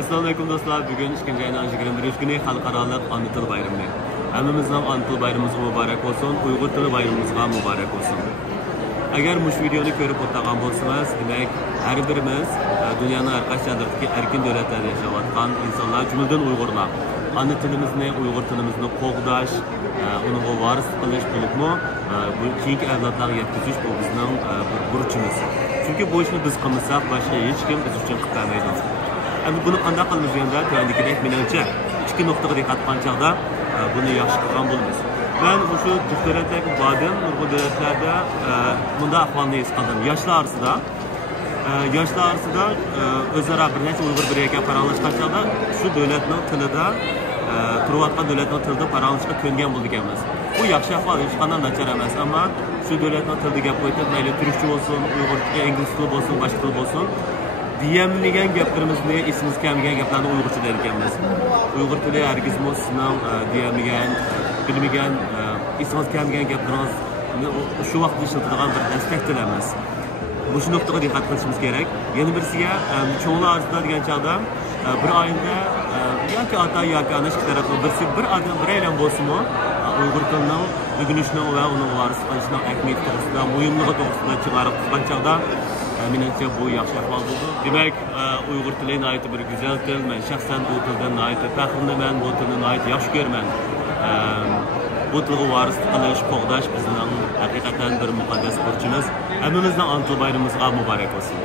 Assalomu alaykum do'stlar. Bugun 2-21 kuni Xalqaro Ona til bayrami. Hammamizning Ona til bayramimiz muborak bo'lsin. Uyg'ur tili bayramimiz ham muborak bo'lsin. Agar bu videoni ko'rib o'tgan bo'lsangiz, demak, har birimiz dunyoning har qaysisidagi erkin davlatlarda yashayotgan insonlar, jumladan Uyg'urlar, ana tilimizni, Uyg'ur tilimizni qo'g'dash, uni varis qilish bo'libmi, bu keyingi avlodlarga yetkazish bu bizning bir burchimiz. Chunki bu ishni biz qilmasak, boshqa hech kim biz uchun qilmaydi. Endi buni qanday qilamiz deganda, to'g'ridagidek menimcha ikki nuqtaga diqqat qilganda buni yaxshi qilgan bo'lamiz. Ben şu davlatdagi bordim, nurg'un davlatlarda bunda ahvolni his qildim. Yoshlar orasida o'zaro bir necha Uyg'ur birga paranglashgan chog'da shu davlatning tilida turayotgan davlatning tilida paranglashga ko'ngan bo'ldik emas. Bu yaxshi ahvol, hech qanday nachar emas, ammo shu davlatning tilida gap qo'yib, mayli turkcha bo'lsin, uyg'urcha, ingliz tili bo'lsin, boshqa til bo'lsin, diyemligen gaplarimizni esimiz kelmagan gaplarni uyg'urcha deyotganmiz. Uyg'ur tili hargizmi sizning diyemligen, bilmagan, esimiz kelmagan gaplaringizni shu vaqtda ishlatadigan bir dastak til emas. Bu shu nuqtaga diqqat qilishimiz kerak. Yana birisiga cho'nglar orasida degan chog'da bir oyda yoki ota yoki ana ikki tarafdan birisi bir odam bir aylan bo'lsinmi, Uyg'ur tilining o'rganishni va uni varis qilishning ahamiyati to'g'risida, muhimligi to'g'risida chiqarib turgan chog'da menimcha bu yaxshi ahvol bo'ldi. Demak, Uyg'ur tili nihoyatda bir go'zal til. Men shaxsan bu tildan nihoyatda faxrlanman, bu tilni nihoyatda yaxshi ko'raman. Bu tilga varis qilish, qo'g'dash bizning haqiqatan bir muqaddas burchimiz. Hammamizning Ona til bayramimizga muborak bo'lsin.